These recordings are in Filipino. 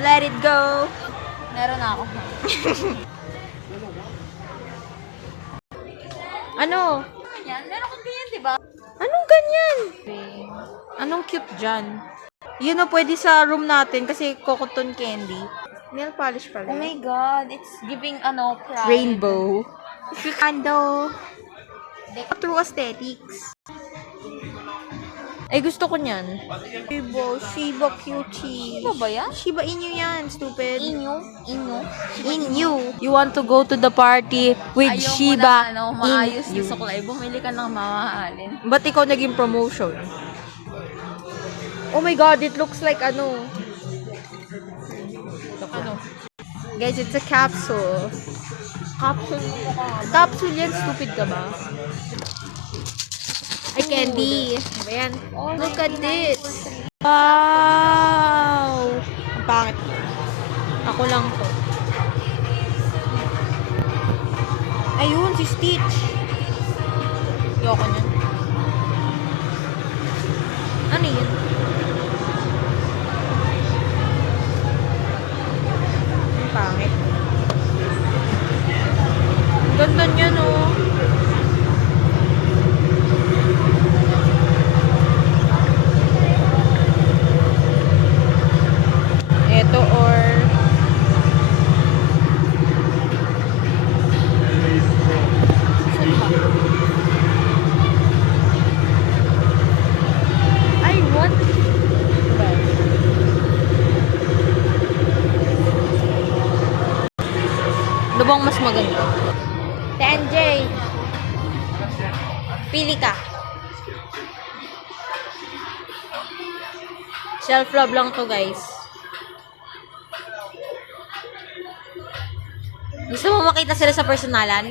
Let it go. Meron ako. Ano? Yan, meron kang ganyan, di ba? Anong ganyan? Anong cute dyan? Yun o, pwede sa room natin kasi cocoton candy. Nail polish pala. Oh my God, it's giving pride. Rainbow. Kando. True aesthetics. Ay, gusto ko niyan. Shiba cutie. Shiba ba yan? Shiba Inu yan, stupid. Inyo? Inu. You want to go to the party with Ayaw Shiba mo na, maayos na Inu. suklay. Bumili ka ng mamahalin. Ba't ikaw naging promotion? Oh my God, it looks like ano. Guys, it's a capsule. Capsule yan, stupid ka ba? Ay, candy. Ayan. Oh, Look at this. Wow! Ang pangit. Ako lang to. Ayun, si Stitch. Ayoko niyan. Ano yun? Ang pangit. Ang ganda niya, no? Ito or I want ano bang mas maganda? 10J. Pili ka. Self-love lang to, guys. Gusto mo makita sila sa personalan?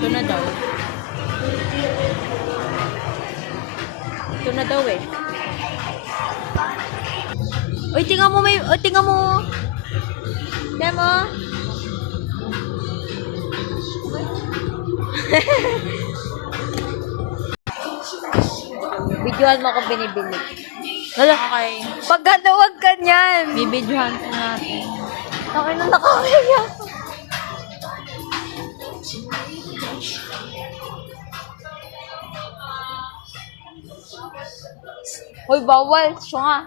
Ito na daw. Ito na daw eh. Uy, tingnan mo tingnan mo. Tingnan mo. Videohan mo ako binibili. Okay. Pag huwag ka niyan. Bibidyohan po natin. Okay na nakakaya. Hoy, bawal. Siya nga.